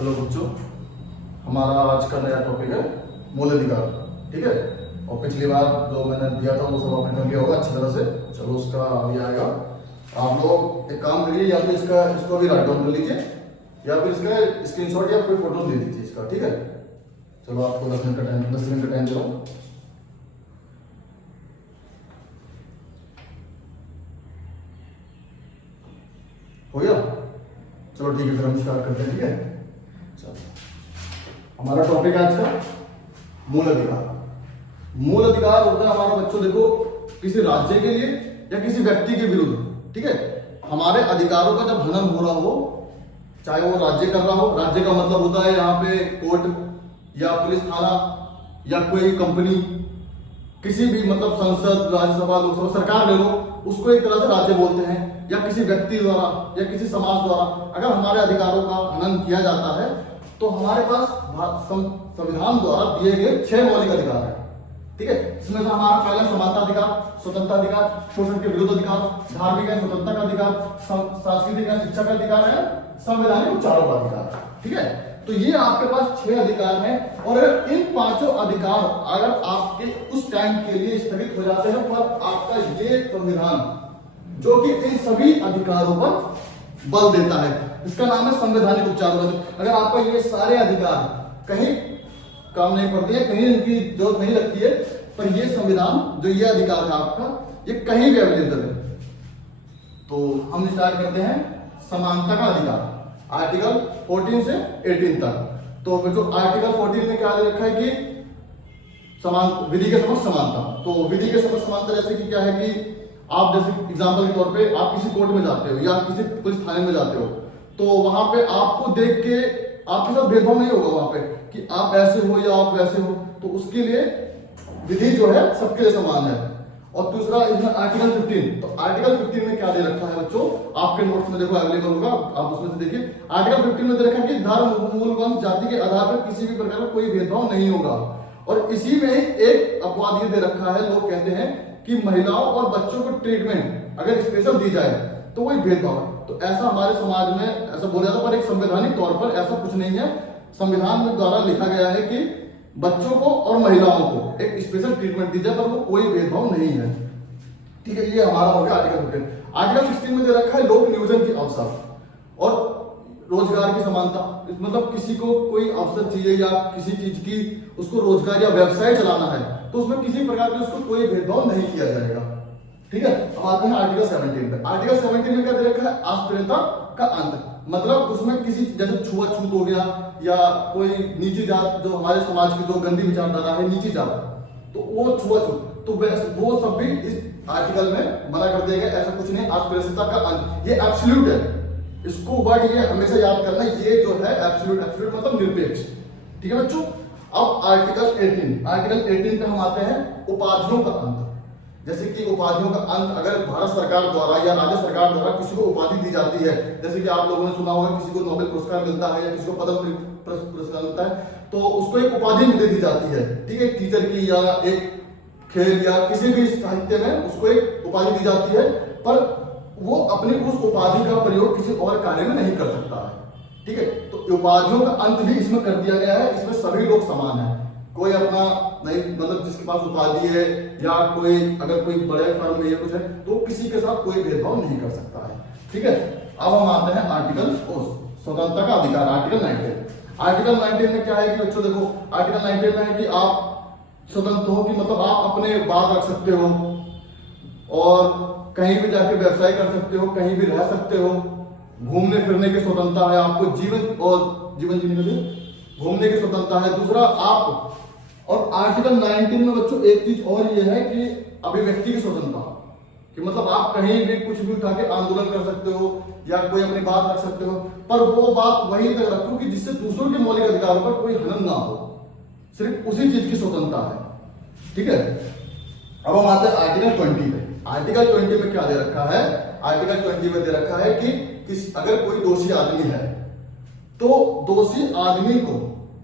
Hello बच्चों, हमारा आज का नया टॉपिक है मूल अधिकार। ठीक है, और पिछली बार जो मैंने दिया था वो सब आपने कर लिया होगा अच्छी तरह से। चलो उसका अभी आएगा। आप लोग एक काम करिए, या तो इसको अभी राइट डाउन कर लीजिए या फिर इसका स्क्रीनशॉट या कोई फोटो ले लीजिए इसका। ठीक है, चलो आपको 10 मिनट का टाइम दे रहा हूँ। हो गया? चलो ठीक है, फिर हम स्टार्ट करते हैं। ठीक है, चलो हमारा टॉपिक है आज का मूल अधिकार। मूल अधिकार होता है हमारा बच्चों, देखो, किसी राज्य के लिए या किसी व्यक्ति के विरुद्ध। ठीक है, हमारे अधिकारों का जब हनन हो रहा हो, चाहे वो राज्य कर रहा हो। राज्य का मतलब होता है यहाँ पे कोर्ट या पुलिस थाना या कोई कंपनी, किसी भी मतलब संसद, राज्यसभा, लोकसभा, सरकार ले लो, उसको एक तरह से राज्य बोलते हैं। या किसी व्यक्ति द्वारा या किसी समाज द्वारा अगर हमारे अधिकारों का हनन किया जाता है तो हमारे पास संविधान द्वारा दिए गए 6 मौलिक अधिकार है। ठीक है, इसमें से हमारा पहला समानता अधिकार, स्वतंत्रता अधिकार, शोषण के विरुद्ध अधिकार, धार्मिक एवं स्वतंत्रता का अधिकार, सांस्कृतिक एवं शिक्षा का अधिकार है, संवैधानिक उपचारों का अधिकार। ठीक है, तो ये आपके पास 6 अधिकार हैं। और अगर इन 5 अधिकार अगर आपके उस टाइम के लिए स्थगित हो जाते हैं पर आपका ये संविधान जो कि इन सभी अधिकारों पर बल देता है, इसका नाम है संवैधानिक उपचारों। अगर आपका ये सारे अधिकार कहीं काम नहीं पड़ते हैं, कहीं इनकी जरूरत नहीं लगती है, पर ये संविधान जो ये अधिकार है आपका, ये कहीं भी अवेलेबल है। तो हम स्टार्ट करते हैं समानता का अधिकार, आर्टिकल 14 से 18 तक। तो जो आर्टिकल 14 में क्या दे रखा है कि समान विधि के समक्ष समानता। तो विधि के समक्ष समानता जैसे कि क्या है कि आप जैसे एग्जांपल के तौर पे आप किसी कोर्ट में जाते हो या किसी पुलिस थाने में जाते हो, तो वहां पे आपको देख के आपके साथ भेदभाव नहीं होगा वहां पे कि आप ऐसे हो या आप वैसे हो। तो उसके लिए विधि जो है सबके लिए समान है। और दूसरा इसमें आर्टिकल 15, तो आर्टिकल 15 में क्या दे रखा है बच्चों, आपके नोट्स में देखो अवेलेबल होगा, आप उसमें से देखिए। आर्टिकल 15 में दे रखा है कि धर्म, मूल, वंश, जाति के आधार पर किसी भी प्रकार का कोई भेदभाव नहीं होगा। और इसी में एक अपवाद ये दे रखा है, लोग कहते हैं कि महिलाओं और बच्चों को ट्रीटमेंट अगर स्पेशल दी जाए तो वही भेदभाव है। तो ऐसा हमारे समाज में ऐसा बोला जाता है, पर एक संवैधानिक तौर पर ऐसा कुछ नहीं है। संविधान में द्वारा लिखा गया है कि बच्चों को और महिलाओं को एक स्पेशल ट्रीटमेंट दी जाए, पर वो कोई भेदभाव नहीं है। ठीक है, ये हमारा हो गया आर्टिकल 15। आर्टिकल 16 में दे रखा है लोक नियोजन के अवसर और रोजगार की समानता। मतलब किसी को कोई अवसर चाहिए या किसी चीज की उसको रोजगार या व्यवसाय चलाना है, तो उसमें किसी प्रकार का उसको कोई भेदभाव नहीं किया जाएगा। ठीक है, अब आते हैं आर्टिकल 17 पे। आर्टिकल 17 में क्या दे रखा है, अस्पृश्यता का अंत। मतलब उसमें किसी जैसे छुआछूत हो गया या कोई नीची जात, जो हमारे समाज की जो गंदी विचारधारा है नीची जात, तो वो छुआछूत, तो वो सब भी इस आर्टिकल में मना कर दिया गया। ऐसा कुछ नहीं, अस्पृश्यता का अंत ये एब्सोल्यूट है। इसको वर्ड ये हमेशा याद करना, ये जो है एब्सोल्यूट, एब्सोल्यूट मतलब निरपेक्ष। ठीक है बच्चों, अब आर्टिकल 18 पे हम आते हैं उपाधियों का अंत। जैसे कि उपाधियों का अंत अगर भारत सरकार द्वारा या राज्य सरकार द्वारा किसी को उपाधि दी जाती है, जैसे कि आप लोगों ने सुना होगा किसी को नोबेल पुरस्कार मिलता है या किसी को पद्म पुरस्कार मिलता है, तो उसको एक उपाधि दे दी जाती है। ठीक है, टीचर की या एक खेल या किसी भी साहित्य में उसको एक उपाधि दी जाती है, पर वो अपनी उस उपाधि का प्रयोग किसी और कार्य में नहीं कर सकता है। ठीक है, तो उपाधियों का अंत भी इसमें कर दिया गया है। इसमें सभी लोग समान हैं, कोई अपना नहीं, मतलब जिसके पास उपाधि है या कोई अगर कोई बड़े फर्म में या कुछ है तो किसी के साथ कोई भेदभाव नहीं कर सकता है। ठीक है, अब हम आते हैं आर्टिकल स्वतंत्रता का अधिकार, आर्टिकल 19। आर्टिकल 19 में क्या है कि बच्चों देखो, आर्टिकल 19 में है कि आप स्वतंत्र हो, कि मतलब आप अपने बात रख सकते हो और कहीं भी जाके व्यवसाय कर सकते हो, कहीं भी रह सकते हो, घूमने फिरने की स्वतंत्रता है आपको, जीवन जीने के लिए घूमने की स्वतंत्रता है। दूसरा आप, और आर्टिकल 19 में बच्चों एक चीज और ये है कि अभिव्यक्ति की स्वतंत्रता, कि मतलब आप कहीं भी कुछ भी उठा के आंदोलन कर सकते हो या कोई अपनी बात रख सकते हो, पर वो बात वहीं तक रखो कि जिससे दूसरों के मौलिक अधिकारों पर कोई हनन ना हो, सिर्फ उसी चीज की स्वतंत्रता है। ठीक है, अब हम आते हैं आर्टिकल 20 पे। आर्टिकल 20 में क्या दे रखा है, आर्टिकल 20 में दे रखा है कि अगर कोई दोषी आदमी है तो दोषी आदमी को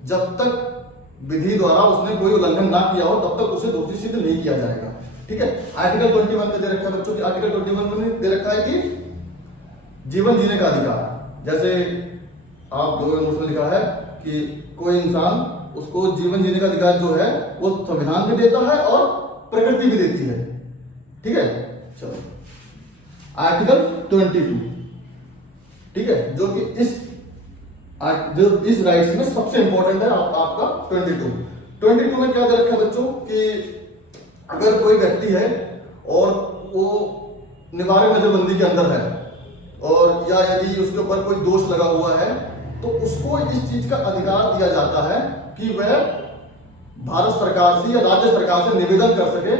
जब तक विधि द्वारा उसने कोई उल्लंघन ना किया हो तब तक उसे दोषी सिद्ध नहीं किया जाएगा। ठीक है, आर्टिकल 21 में दे रखा है बच्चों की, आर्टिकल 21 में दे रखा है कि जीवन जीने का अधिकार। जैसे आप दो नोट्स में लिखा है कि कोई इंसान उसको जीवन जीने का अधिकार जो है वो संविधान भी देता है और प्रकृति भी देती है। ठीक है, चलो आर्टिकल 22, ठीक है, जो कि इस राइट्स में सबसे इंपॉर्टेंट है आपका 22 में क्या दे रखा है बच्चों कि अगर कोई व्यक्ति है और वो निवारक नजरबंदी के अंदर है और या यदि उसके ऊपर कोई दोष लगा हुआ है तो उसको इस चीज का अधिकार दिया जाता है कि वह भारत सरकार से या राज्य सरकार से निवेदन कर सके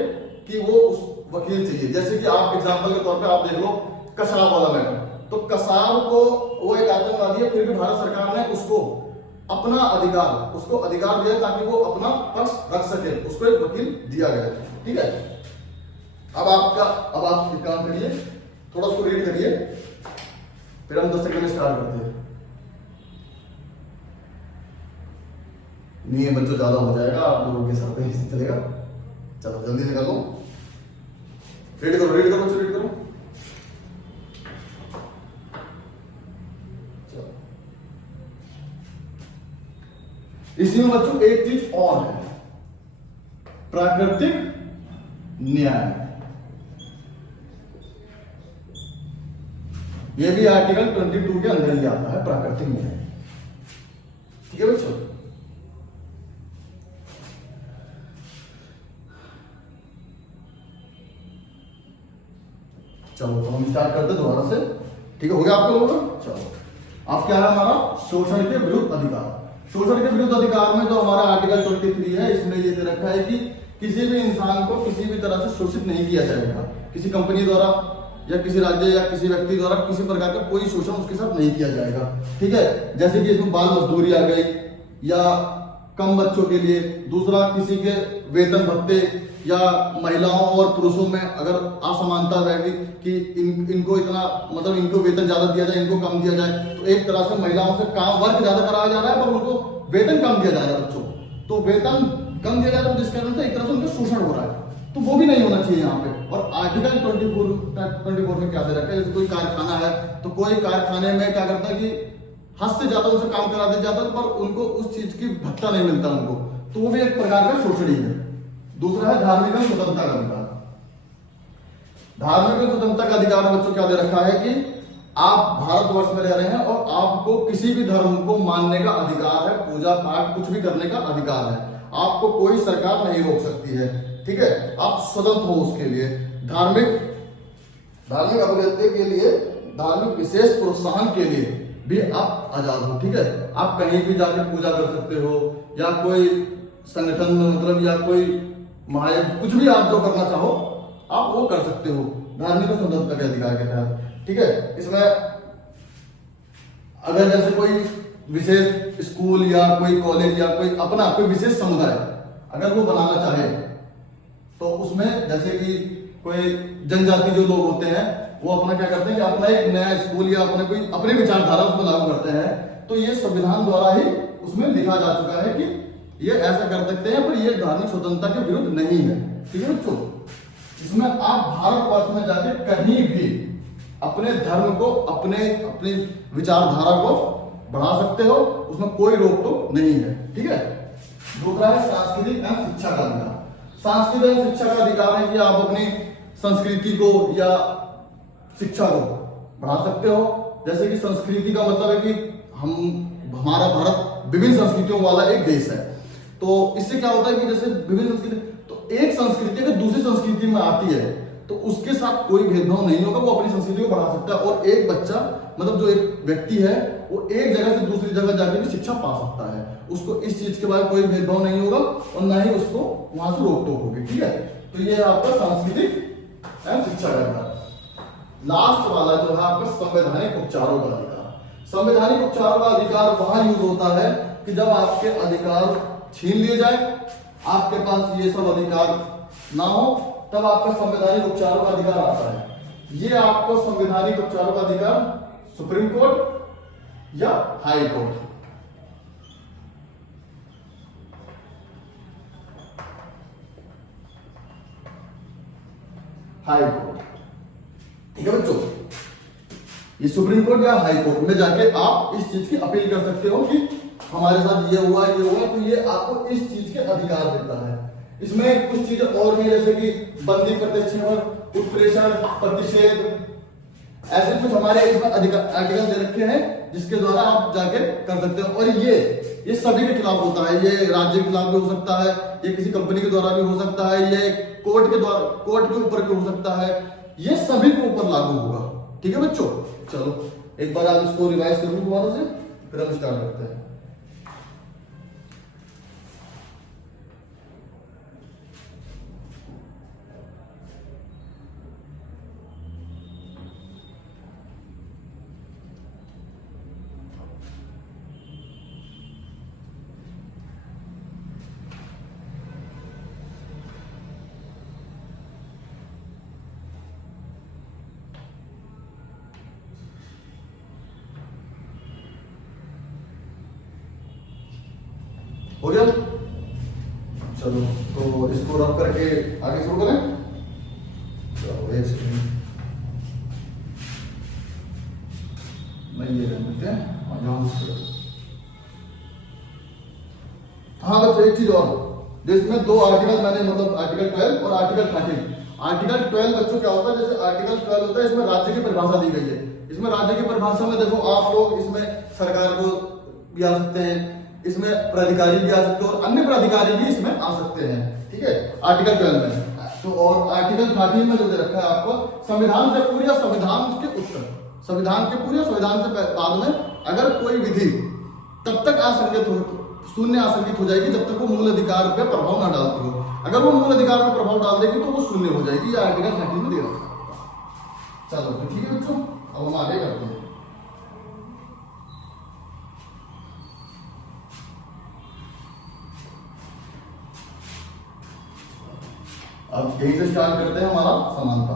कि वो उस वकील चाहिए। जैसे कि आप एग्जांपल के तौर पे आप देख लो कसाब वाला मैटर, तो कसाब को वो एक आतंकवादी है, फिर भी भारत सरकार ने उसको अपना अधिकार दिया ताकि वो अपना पक्ष रख सके, उसको एक वकील दिया गया। ठीक है, अब आप एक काम करिए, थोड़ा उसको रीड करिए, फिर हम 10 सेकंड में स्टार्ट करते हैं। नहीं ये बच्चों ज्यादा हो जाएगा, आप लोगों के सर पे ही चलेगा। चलो जल्दी से कर लो, रीड करो बच्चों, रीड करो। इसी में बच्चों एक चीज और है, प्राकृतिक न्याय। यह भी आर्टिकल 22 के अंदर ही आता है, प्राकृतिक न्याय। ठीक है बच्चों, चलो तो हम स्टार्ट करते हैं दोबारा से। ठीक है, हो गया आप लोगों का। चलो अब क्या है हमारा शोषण के विरुद्ध अधिकार। शोषण के विरुद्ध अधिकार में जो हमारा आर्टिकल 23 है, इसमें ये दे रखा है कि किसी भी इंसान को किसी भी तरह से शोषित नहीं किया जाएगा, किसी कंपनी द्वारा या किसी राज्य या किसी व्यक्ति द्वारा किसी प्रकार का कोई शोषण उसके साथ नहीं किया जाएगा। ठीक है, जैसे कि इसमें बाल मजदूरी आ गई या कम बच्चों के लिए, दूसरा किसी के वेतन भत्ते या महिलाओं और पुरुषों में अगर असमानता रहेगी कि इनको इतना मतलब इनको वेतन ज्यादा दिया जाए, इनको कम दिया जाए, तो एक तरह से महिलाओं से काम वर्क ज्यादा कराया जा रहा है पर उनको वेतन कम दिया जा रहा है बच्चों। तो वेतन कम दिया जा रहा है तो जिसके कारण से एक तरह से उनका शोषण हो रहा है, तो वो भी नहीं होना चाहिए यहाँ पे। और आर्टिकल 24 में क्या दे रखा है, जैसे कोई कारखाना है तो कोई कारखाने में क्या करता है कि हद से ज्यादा उनसे काम करा दिया जाता है पर उनको उस चीज की भत्ता नहीं मिलता उनको, तो वो भी एक प्रकार का शोषण ही है। दूसरा है धार्मिक और स्वतंत्रता का अधिकार। धार्मिक और स्वतंत्रता का अधिकार में बच्चों क्या दे रखा है कि आप भारतवर्ष में रह रहे हैं और आपको किसी भी धर्म को मानने का अधिकार है, पूजा पाठ कुछ भी करने का अधिकार है, आपको कोई सरकार नहीं रोक सकती है। ठीक है, आप स्वतंत्र हो उसके लिए। धार्मिक अभिव्यक्ति के लिए, धार्मिक विशेष प्रोत्साहन के लिए भी आप आजाद हो। ठीक है, आप कहीं भी जाकर पूजा कर सकते हो या कोई संगठन में मतलब या कोई महायज्ञ कुछ भी आप जो करना चाहो आप वो कर सकते हो धार्मिक और स्वतंत्रता के अधिकार के तहत। ठीक है, इसमें अगर जैसे कोई विशेष स्कूल या कोई कॉलेज या कोई अपना कोई विशेष समुदाय अगर वो बनाना चाहे तो उसमें जैसे कि कोई जनजाति जो लोग होते हैं वो अपना क्या करते हैं कि अपना एक नया स्कूल या अपने विचारधारा उसमें लागू करते हैं, तो ये संविधान द्वारा ही उसमें लिखा जा चुका है कि ये ऐसा कर सकते हैं, पर ये धार्मिक स्वतंत्रता के विरुद्ध नहीं है। ठीक है बच्चों, इसमें आप भारतवर्ष में जाके कहीं भी अपने धर्म को अपनी विचारधारा को बढ़ा सकते हो, उसमें कोई रोक टोक नहीं है। ठीक है, दूसरा है सांस्कृतिक एवं शिक्षा का अधिकार। सांस्कृतिक एवं शिक्षा का अधिकार है कि आप अपनी संस्कृति को या शिक्षा को बढ़ा सकते हो। जैसे कि संस्कृति का मतलब है कि हमारा भारत विभिन्न संस्कृतियों वाला एक देश है, तो इससे क्या होता है कि जैसे विभिन्न संस्कृति, तो एक संस्कृति अगर दूसरी संस्कृति में आती है तो उसके साथ कोई भेदभाव नहीं होगा, वो अपनी संस्कृति को बढ़ा सकता है। और एक बच्चा मतलब जो एक व्यक्ति है वो एक जगह से दूसरी जगह जाकर भी शिक्षा पा सकता है, उसको इस चीज के बारे में कोई भेदभाव नहीं होगा और ना ही उसको वहां से रोक टोक होगी। ठीक है, तो ये है आपका सांस्कृतिक एवं शिक्षा का अधिकार। लास्ट वाला जो है आपका संवैधानिक उपचारों का अधिकार। संवैधानिक उपचारों का अधिकार वहां यूज होता है कि जब आपके अधिकार छीन लिए जाए, आपके पास ये सब अधिकार ना हो, तब आपका संवैधानिक उपचारों का अधिकार आता है। ये आपको संवैधानिक उपचारों का अधिकार सुप्रीम कोर्ट या हाई कोर्ट, हाई कोर्ट। ठीक है बच्चों, ये सुप्रीम कोर्ट या हाई कोर्ट में जाके आप इस चीज की अपील कर सकते हो कि हमारे साथ ये हुआ, तो ये आपको इस चीज के अधिकार देता है। इसमें कुछ चीजें और भी, जैसे कि बंदी, प्रतिक्षेपण, उत्प्रेषण, प्रतिषेध, ऐसे कुछ हमारे इसमें आर्टिकल दे रखे हैं जिसके द्वारा आप जाके कर सकते हो। और ये सभी के खिलाफ होता है। ये राज्य के खिलाफ भी हो सकता है, ये किसी कंपनी के द्वारा भी हो सकता है, ये कोर्ट के द्वारा, कोर्ट के ऊपर भी हो सकता है, ये सभी के ऊपर लागू होगा। ठीक है बच्चों, चलो एक बार आप इसको रिवाइज करूं दोबारा से, फिर हम स्टार्ट करते हैं। हो गया? चलो तो इसको रफ करके आगे शुरू करें। चलो एक सेकंड, नहीं ये रहते हैं। हाँ बच्चों एक चीज और, जिसमें दो आर्टिकल मैंने, मतलब आर्टिकल 12 और आर्टिकल 13। आर्टिकल 12 बच्चों क्या होता है, जैसे आर्टिकल 12 होता है, इसमें राज्य की परिभाषा दी गई है। इसमें राज्य की परिभाषा में देखो, आप लोग इसमें सरकार को भी आ सकते हैं, इसमें प्राधिकारी भी आ सकते हैं, और अन्य प्राधिकारी भी इसमें आ सकते हैं। ठीक है, आर्टिकल 12 में। तो और आर्टिकल 13 में जो दे रखा है आपको, संविधान से पूर्व या संविधान के उत्तर, संविधान के पूर्व या संविधान से बाद में अगर कोई विधि तब तक असंगत हो, शून्य आसंगित हो जाएगी जब तक वो मूल अधिकार पे प्रभाव ना डालती हो। अगर वो मूल अधिकार पे प्रभाव डाल देगी तो वो शून्य हो जाएगी। ये आर्टिकल 13 में दे रखा है। चलो तो ठीक है बच्चों, अब हम आगे करते हैं। अब यहीं से स्टार्ट करते हैं हमारा समानता।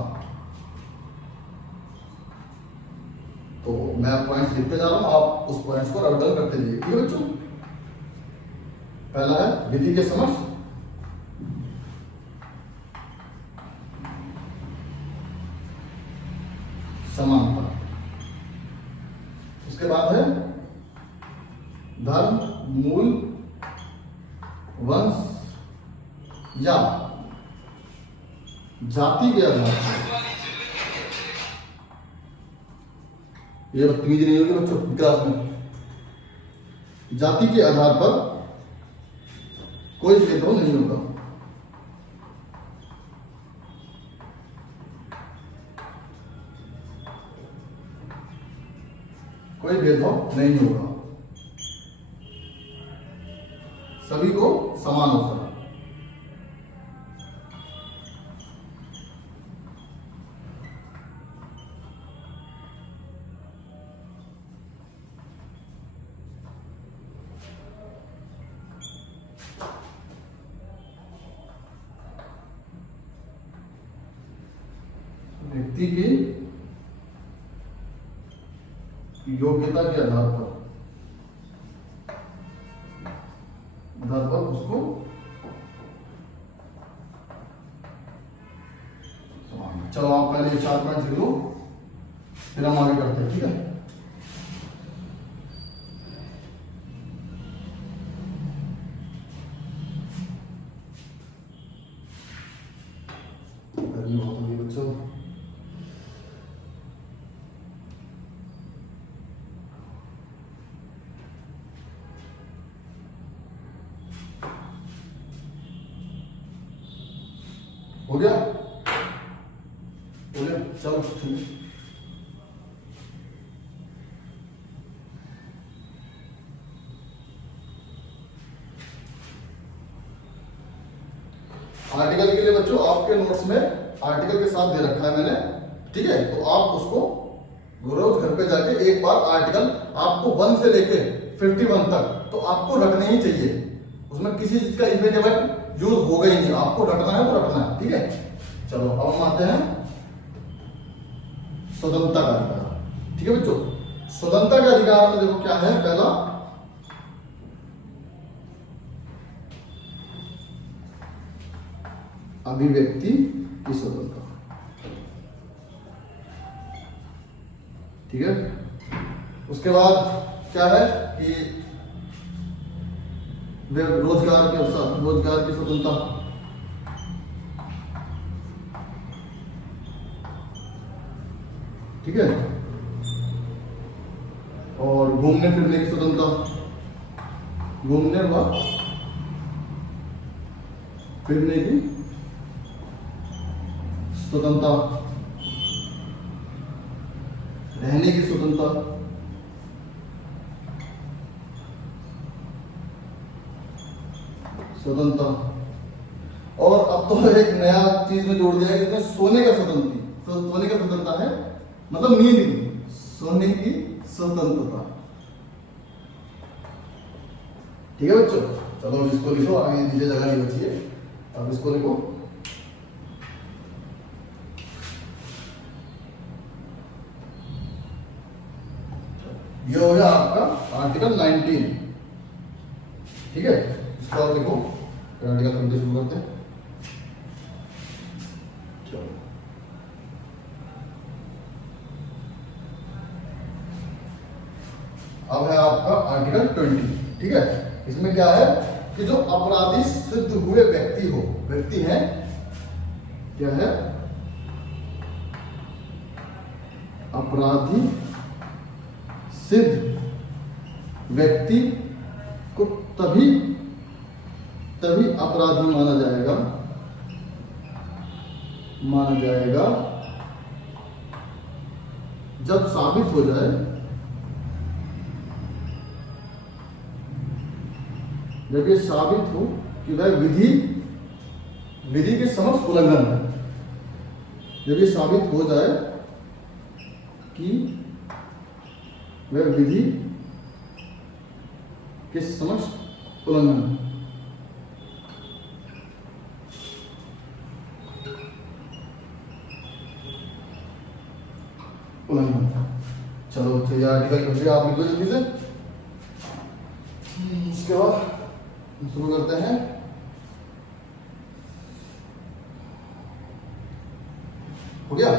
तो मैं पॉइंट्स लिखते जा रहा हूं, आप उस पॉइंट्स को रट डाउन करते जाइए। ठीक है बच्चों, पहला है विधि के समक्ष समानता। उसके बाद है धर्म, मूल, वंश या जाति के आधार पर। ये बदतमीजी नहीं होगी बच्चों क्लास में। जाति के आधार पर कोई भेदभाव नहीं होगा। कोई भेदभाव नहीं होगा, सभी को समान अवसर। व्यक्ति की योग्यता के आधार पर उसको समान। चलो आप पहले 4 पॉइंट लिख लो, फिर हम आगे करते हैं। ठीक है, गर्मी बहुत होगी बच्चों। हो गया? हो गया, चलो ठीक है। आर्टिकल के लिए बच्चों आपके नोट्स में आर्टिकल के साथ दे रखा है मैंने। ठीक है, तो आप उसको रोज घर पे जाके एक बार आर्टिकल आपको 1 से लेके 51 तक तो आपको रखने ही चाहिए। उसमें किसी चीज का इफेक्ट यूज होगा ही नहीं, आपको रटना है तो रटना है। ठीक है, चलो अब हम आते हैं स्वतंत्रता का अधिकार। ठीक है बच्चों, स्वतंत्रता के अधिकार में देखो क्या है। पहला अभिव्यक्ति की स्वतंत्रता। ठीक है। उसके बाद क्या है कि रोजगार के अवसर, रोजगार की स्वतंत्रता, ठीक है। और घूमने फिरने की स्वतंत्रता, घूमने व फिरने की स्वतंत्रता, रहने की स्वतंत्रता, स्वतंत्रता। और अब तो एक नया चीज में जोड़ दिया है इसमें सोने का स्वतंत्रता, सोने का स्वतंत्रता है मतलब नींद की, सोने की स्वतंत्रता। ठीक है बच्चों, चलो इसको लिखो, आगे नीचे जगह नहीं बची है, अब इसको लिखो। ये हो गया आपका आर्टिकल 19, ठीक है। इसको आप लिखो, आर्टिकल 20 शुरू करते हैं। चलो अब है आपका आर्टिकल 20, ठीक है। इसमें क्या है कि जो अपराधी सिद्ध हुए व्यक्ति हो, व्यक्ति है, क्या है, अपराधी सिद्ध व्यक्ति को तभी अपराधी माना जाएगा जब साबित हो जाए, जब ये साबित हो कि वह विधि के समक्ष उल्लंघन है, जब ये साबित हो जाए कि वह विधि के समक्ष उल्लंघन, चलो ये आर्टिकल कर दिया आप लिखो जल्दी से। उसके बाद शुरू करते हैं। हो गया,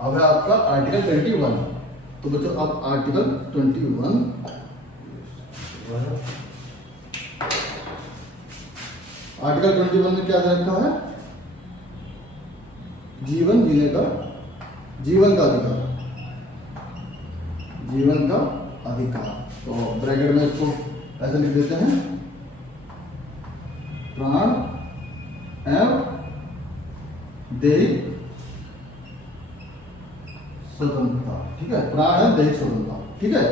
अब है आपका आर्टिकल 21। तो बच्चों अब आर्टिकल 21 में क्या दे रखा है, जीवन जीने का, जीवन का अधिकार, जीवन का अधिकार। तो ब्रैकेट में इसको ऐसे लिख देते हैं, प्राण एवं दैहिक स्वतंत्रता, ठीक है। प्राण है दैहिक स्वतंत्रता, ठीक है।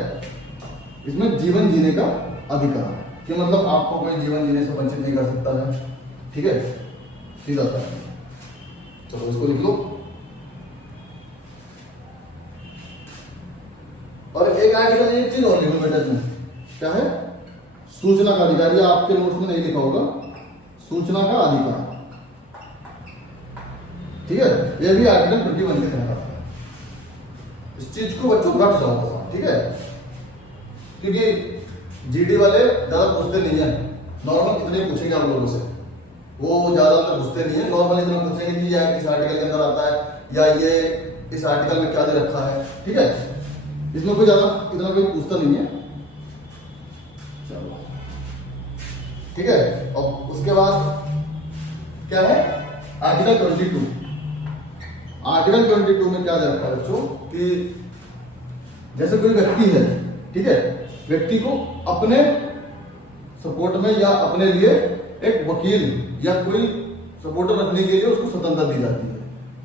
इसमें जीवन जीने का अधिकार कि मतलब आपको कोई जीवन जीने से वंचित नहीं कर सकता है, ठीक है, सीधा सा। चलो इसको लिख लो। और एक आर्टिकल, एक चीज और लिखो बेटा इसमें, क्या है, सूचना का अधिकार। ये आपके नोट्स में नहीं लिखा होगा, सूचना का अधिकार, ठीक है। ये भी आर्टिकल 21 के तहत आता है। इस चीज को बच्चों रख जाओ, ठीक है, क्योंकि जीडी वाले ज्यादा पूछते नहीं है, नॉर्मल इतने पूछेंगे आप लोगों से, वो ज्यादा अंदर घुसते नहीं है। नॉर्मल इतना पूछेंगे कि यह किस आर्टिकल के अंदर आता है या ये इस आर्टिकल में क्या दे रखा है, ठीक है। इसमें कोई ज्यादा इतना कोई पूछता नहीं है। चलो ठीक है। अब उसके बाद क्या है, आर्टिकल 22। आर्टिकल 22 में क्या दे रखा है बच्चों कि जैसे कोई व्यक्ति है, ठीक है, व्यक्ति को अपने सपोर्ट में या अपने लिए एक वकील या कोई सपोर्टर रखने के लिए उसको स्वतंत्रता दी जाती है,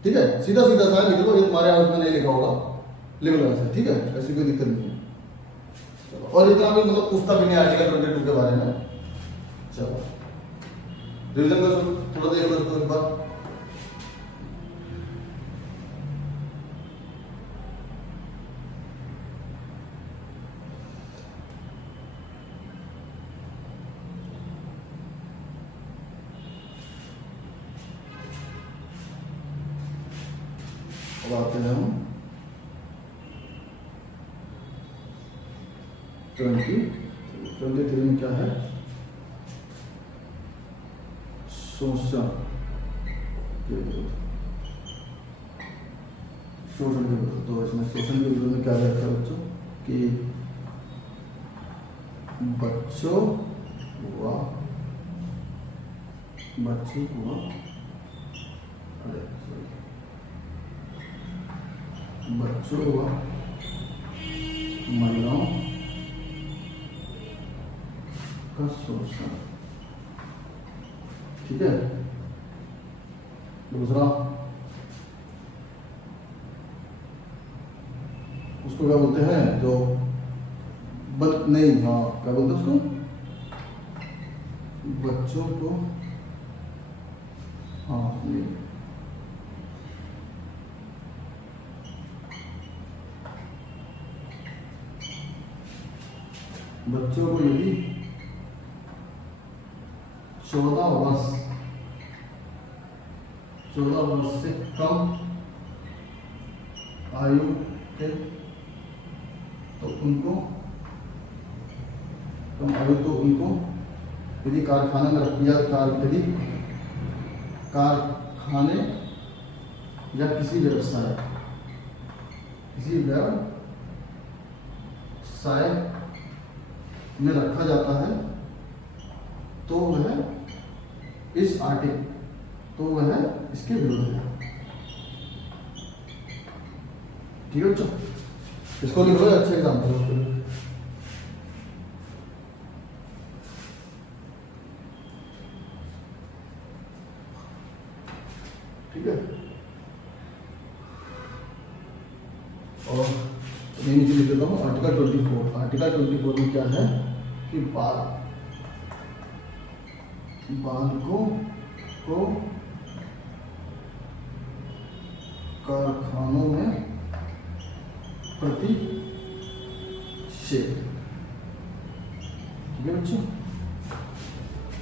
ठीक है। सीधा सीधा सा लिख लो, ये तुम्हारे हाउस में नहीं लिखा होगा, लिख लो ऐसे, ठीक है, ऐसी कोई दिक्कत नहीं है। चलो, और इतना भी मतलब पूछता भी नहीं आर्टिकल 22 के बारे में। चलो रिवीजन करो, थोड़ा देख लो इसको एक बार। अब आते हैं हम 23 में क्या है? शोषण के विरुद्ध। शोषण के विरुद्ध, तो इसमें शोषण के विरुद्ध में क्या रहता है बच्चों कि बच्चों व महिलाओं का शोषण। ठीक है। दूसरा उसको क्या बोलते हैं, जो नहीं, हाँ क्या बोलते हैं उसको, बच्चों को, हाँ ये बच्चों को यदि 14 वर्ष से कम आयु के, तो उनको यदि कारखाने में रख दिया, यदि कारखाने या किसी व्यवसाय में रखा जाता है, तो वह इसके विरुद्ध है। ठीक है बच्चों, इसको लिखो, अच्छे एग्जाम्पल। ठीक है। और मैं नीचे लिख देता हूँ आर्टिकल 24। आर्टिकल 24 में क्या है कि बालकों को कारखानों में प्रतिषेध। ठीक है बच्चों,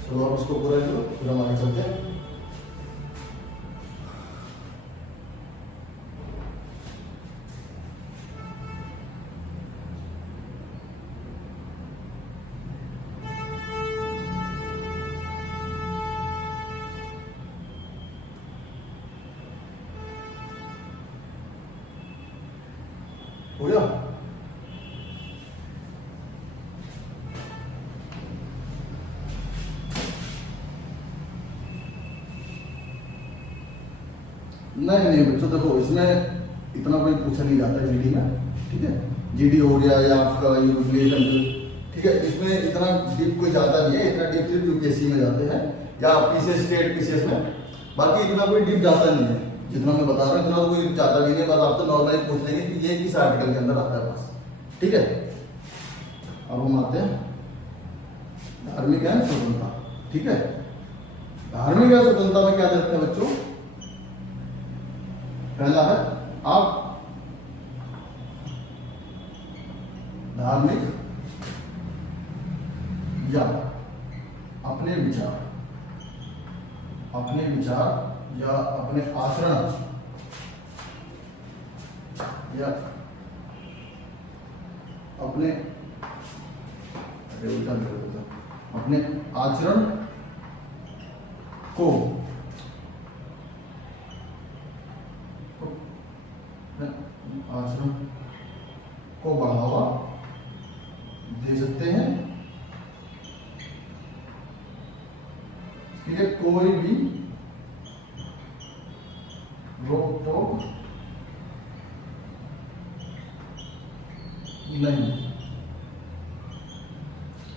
चलो आप उसको पूरा करो, फिर हम आगे चलते हैं। हो गया? नहीं बच्चों, देखो इसमें इतना कोई पूछा नहीं जाता है जीडी में। ठीक है, जीडी हो गया या आपका ठीक है, इसमें इतना डीप कोई जाता नहीं है। इतना डीप सिर्फ यूपीएससी में जाते हैं या पीसीएस, स्टेट पीसीएस में। बाकी इतना कोई डीप जाता नहीं है, जितना मैं बता रहा हूँ इतना कोई जाता भी नहीं है। बस आप तो नॉर्मली पूछ लेंगे कि ये किस आर्टिकल के अंदर आता है बस। ठीक है, अब हम आते हैं धार्मिक एवं स्वतंत्रता। ठीक है, धार्मिक एवं स्वतंत्रता में क्या देखते हैं बच्चों? पहला है आप धार्मिक या अपने विचार या अपने आचरण या अपने आचरण को बढ़ावा दे सकते हैं। ठीक है, कोई भी रोक टोक नहीं।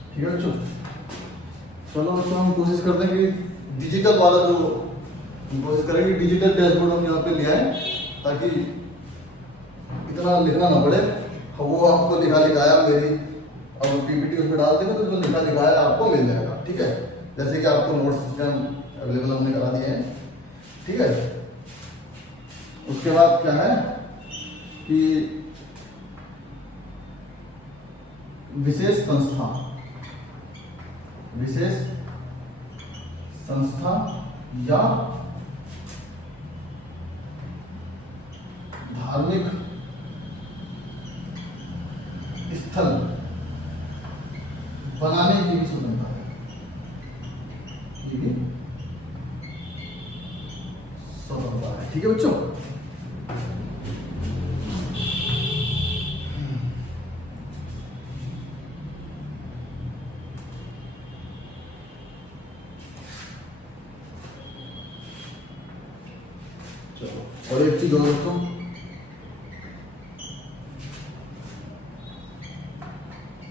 ठीक है बच्चों, चलो बच्चों हम कोशिश करते हैं कि डिजिटल वाला जो हम कोशिश करेंगे डिजिटल डैशबोर्ड हम यहाँ पे ले आए, ताकि इतना लिखना ना पड़े। वो आपको लिखाया मेरी अब पीपीटी उसमें डाल देंगे तो उसमें लिखाया आपको मिल जाएगा। ठीक है, जैसे कि आपको नोट सिस्टम अवेलेबल हमने करा दिए हैं। ठीक है, उसके बाद क्या है कि विशेष संस्था या धार्मिक स्थल बनाने की भी स्वतंत्रता है, ये भी स्वतंत्रता है। ठीक है बच्चों, चलो और एक चीज और बच्चों,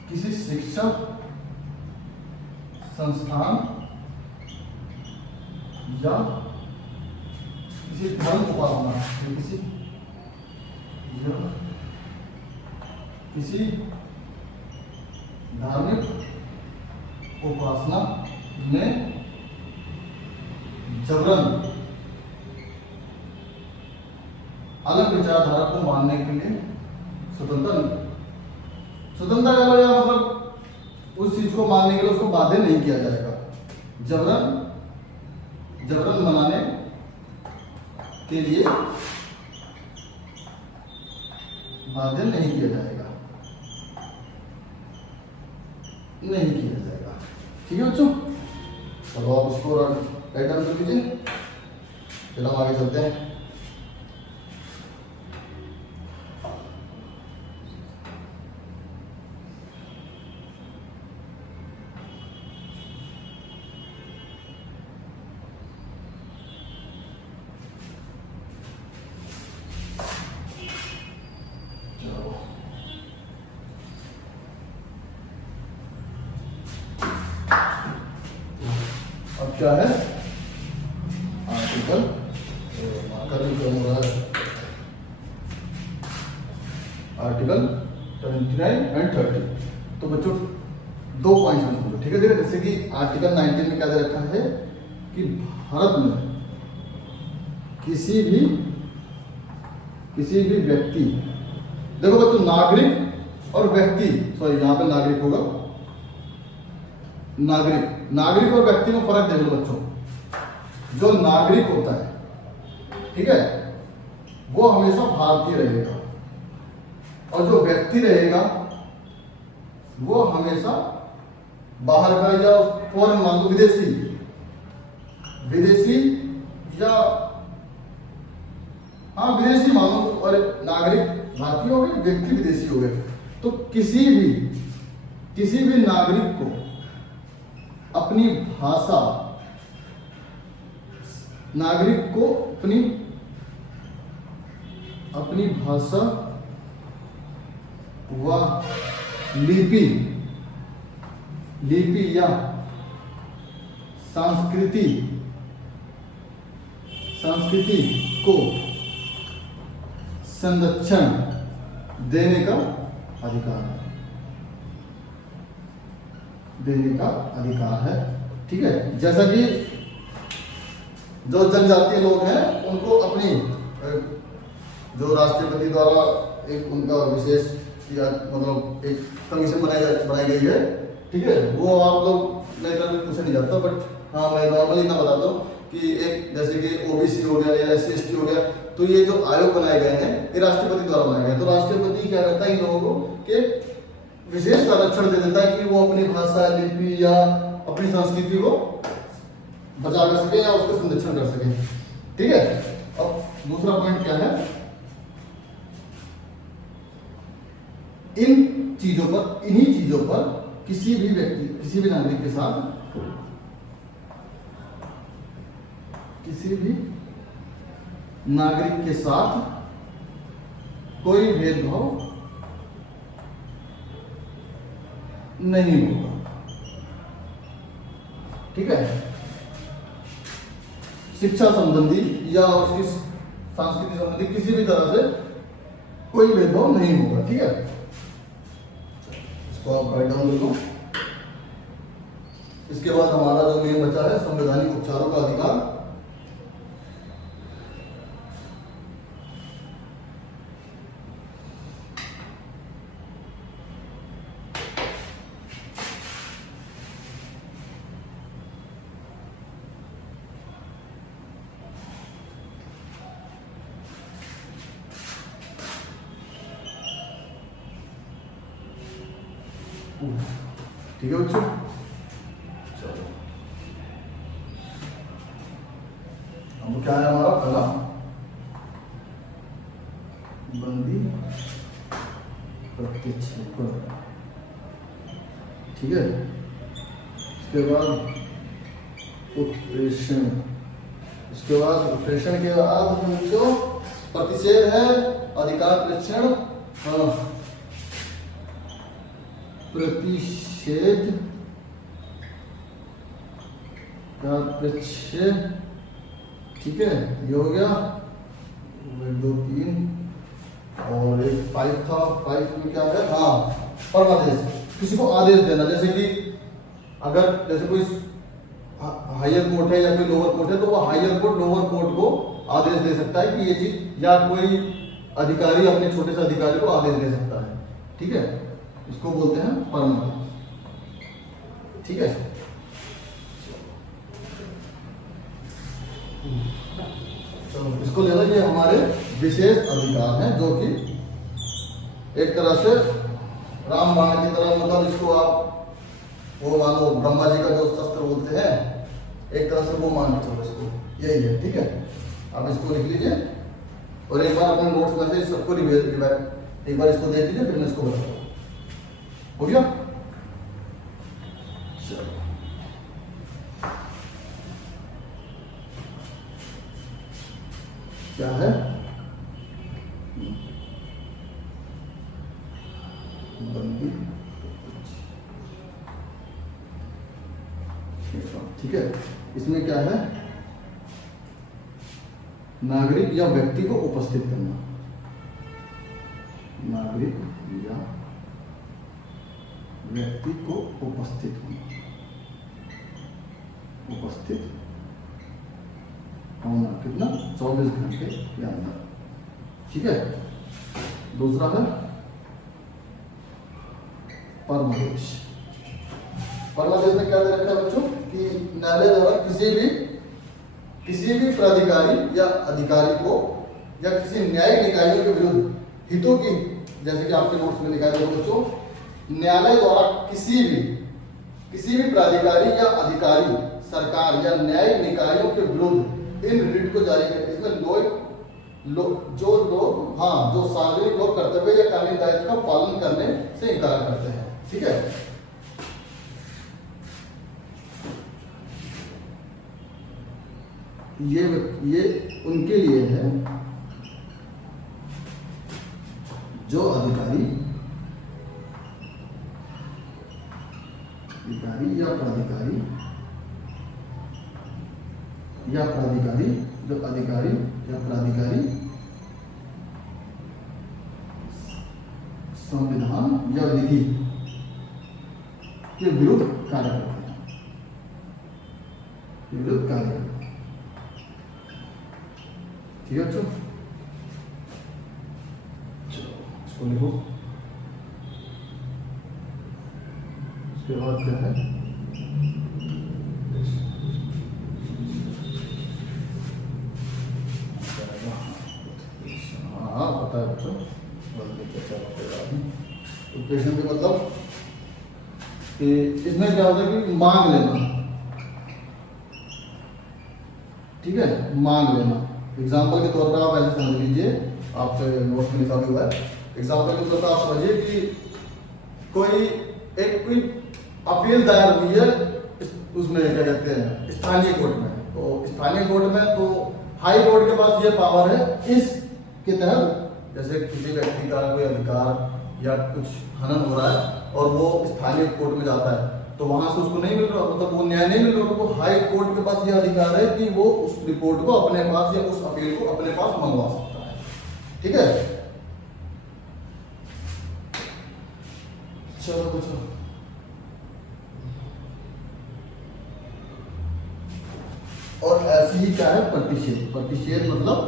किसी शिक्षक संस्थान या किसी धर्म उपासना या किसी धार्मिक उपासना में जबरन अलग विचारधारा को मानने के लिए स्वतंत्रता का मतलब उस चीज को मानने के लिए उसको बाध्य नहीं किया जाएगा। जबरन मनाने के लिए बाध्य नहीं किया जाएगा, ठीक है बच्चों। चलो आप उसको राइट डाउन कर लीजिए, फिर हम आगे चलते हैं। अब क्या है आर्टिकल आर्टिकल 29 एंड 30। तो बच्चों दो पॉइंट्स में समझो, ठीक है। देखो जैसे कि आर्टिकल 19 में क्या दे रखा है कि भारत में किसी भी व्यक्ति, देखो बच्चों नागरिक और व्यक्ति, सॉरी यहाँ पे नागरिक होगा, नागरिक और व्यक्ति में फर्क देख लो बच्चों। जो नागरिक होता है, ठीक है, वो हमेशा भारतीय रहेगा, और जो व्यक्ति रहेगा वो हमेशा बाहर का या फॉरेन मान लो विदेशी या हाँ विदेशी मान लो, और नागरिक भारतीय हो गए, व्यक्ति विदेशी हो गए। तो किसी भी नागरिक को अपनी भाषा, अपनी भाषा व लिपि या संस्कृति को संरक्षण देने का अधिकार है, ठीक है। जैसा कि जो जनजातीय लोग हैं उनको अपनी जो राष्ट्रपति द्वारा एक उनका विशेष या मतलब एक कमीशन बनाई गई है, ठीक है। वो आप लोग मैं पूछा नहीं जाता, बट हाँ मैं नॉर्मली इतना बताता हूँ कि एक जैसे कि ओबीसी हो गया या SC/ST हो गया, तो ये जो आयोग बनाए गए हैं ये राष्ट्रपति द्वारा बनाए गए हैं। तो राष्ट्रपति क्या करता है इन लोगों को कि विशेष संरक्षण दे देता है कि वो अपनी भाषा, लिपि या अपनी संस्कृति को बचा कर सके या उसका संरक्षण कर सके, ठीक है। अब दूसरा पॉइंट क्या है, इन्हीं चीजों पर किसी भी व्यक्ति, किसी भी नागरिक के साथ कोई भेदभाव नहीं होगा, ठीक है। शिक्षा संबंधी या उसकी संस्कृति संबंधी किसी भी तरह से कोई भेदभाव नहीं होगा, ठीक है। इसको आप राइट डाउन कर लो। इसके बाद हमारा जो मेन बचा है संवैधानिक उपचारों का अधिकार। ठीक है बच्चों, चलो अब क्या है हमारा पहला बंदी प्रतिक्षेपण, ठीक है। इसके बाद उत्प्रेषण, इसके बाद उत्प्रेषण के बाद बच्चों प्रतिषेध है, अधिकार प्रेक्षण, प्रतिषेध का प्रेक्षण, ठीक है। ये हो गया 1 2 3 और एक 5 था। 5 में क्या है, हाँ परमादेश, किसी को आदेश देना, जैसे कि अगर जैसे कोई हायर कोर्ट है या कोई लोअर कोर्ट है तो वो हायर कोर्ट लोअर कोर्ट को आदेश दे सकता है कि ये चीज, या कोई अधिकारी अपने छोटे से अधिकारी को आदेश दे सकता है, ठीक है। इसको बोलते हैं परमादेश, ठीक है। चलो इसको लेना, ये हमारे विशेष अधिकार हैं जो कि एक तरह से रामबाण की तरह, मतलब इसको आप वो मानो ब्रह्मा जी का जो शस्त्र बोलते हैं, एक तरह से वो मान के चलो इसको, यही है, ठीक है। आप इसको लिख लीजिए और एक बार अपने नोट्स में से सबको एक बार इसको देख लीजिए, फिर मैं इसको बताऊँ, हो गया। चलो क्या है, बंदी, ठीक है। इसमें क्या है, नागरिक या व्यक्ति को उपस्थित करना, नागरिक या व्यक्ति को उपस्थित होना, उपस्थित होना कितना, 24 घंटे के अंदर, ठीक है। दूसरा है परमादेश। परमादेश में क्या दे रखा है बच्चों कि न्यायालय द्वारा किसी भी प्राधिकारी या अधिकारी को या किसी न्यायिक निकायों के विरुद्ध हितों की, जैसे कि आपके नोट्स में लिखा है बच्चों, न्यायालय द्वारा किसी भी प्राधिकारी या अधिकारी, सरकार या न्यायिक निकायों के विरुद्ध इन रिट को जारी करते, इसमें जो सार्वजनिक लोग कर्तव्य या कानूनी दायित्व का पालन करने से इनकार करते हैं, ठीक है। ये उनके लिए है जो अधिकारी या प्राधिकारी जो अधिकारी या प्राधिकारी संविधान या विधि के विरुद्ध कार्य करते हैं, ठीक है बच्चों। चलो इसको लिखो। उसके बाद क्या है, हाँ पता है बच्चों, उत्प्रेषण के मतलब कि इसमें क्या होता है कि मांग लेना, ठीक है, मांग लेना। एग्जाम्पल के तौर पर आप ऐसे समझ लीजिए, आपके नोट्स में लिखा भी हुआ है। एग्जाम्पल के तौर पर आप समझिए कि कोई अपील दायर हुई है, उसमें क्या कहते हैं स्थानीय कोर्ट में, तो स्थानीय कोर्ट में तो हाई कोर्ट के पास ये पावर है इसके तहत, जैसे किसी व्यक्ति का कोई अधिकार या कुछ हनन हो रहा है और वो स्थानीय कोर्ट में जाता है, तो वहां से उसको नहीं मिल रहा, मतलब वो न्याय नहीं मिल रहा, तो हाई कोर्ट के पास ये अधिकार है कि वो उस रिपोर्ट को अपने पास या उस अपील को अपने पास मंगवा सकता है, ठीक है। चलो बच्चों, और ऐसे ही क्या है प्रतिषेध मतलब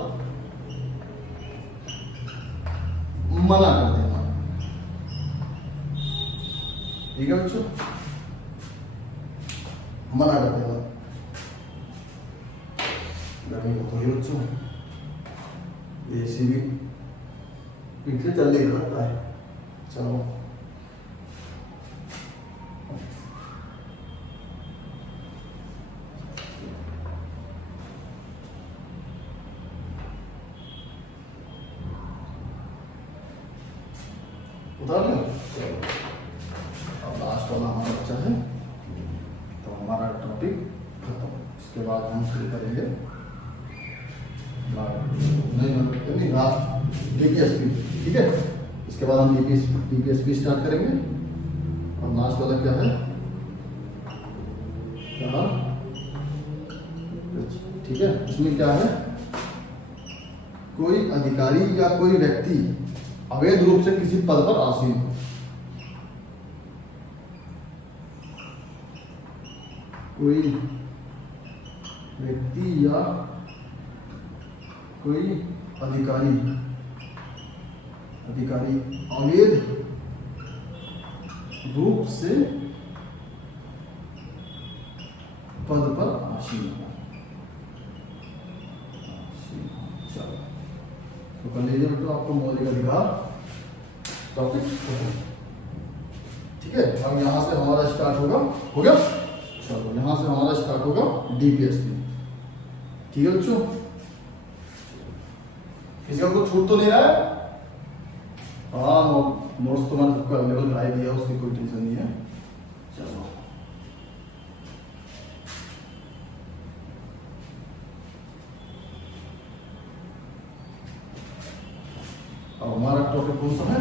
मना कर देना, ठीक है बच्चों, मना कर देना। गर्मी बहुत हो रही है बच्चों, एसी भी पीछे चलने लगता है। चलो उतार लो। चलो अब लास्ट वाला हमारा बच्चा है, तो हमारा टॉपिक खत्म। इसके बाद हम शुरू करेंगे नहीं लास्ट डीपीएसपी, ठीक है। इसके बाद हम डीपीएसपी स्टार्ट करेंगे। और लास्ट वाला क्या है, क्या, ठीक है। इसमें क्या है, कोई अधिकारी या कोई व्यक्ति अवैध रूप से किसी पद पर आसीन हो। कोई व्यक्ति या कोई अधिकारी अवैध रूप से पद पर आसीन हो। चलो तो कर लीजिए बेटा आपको मौलिक अधिकार टॉपिक, ठीक है। अब यहां से हमारा स्टार्ट होगा, हो गया। चलो यहां से हमारा स्टार्ट होगा डीपीएसपी, ठीक है बच्चों। किसी का कुछ छूट तो नहीं रहा है? हाँ नोट्स तो मैंने सबको अवेलेबल करा दिया, उसकी कोई टेंशन नहीं है। चलो अब हमारा टॉपिक कौन सा है,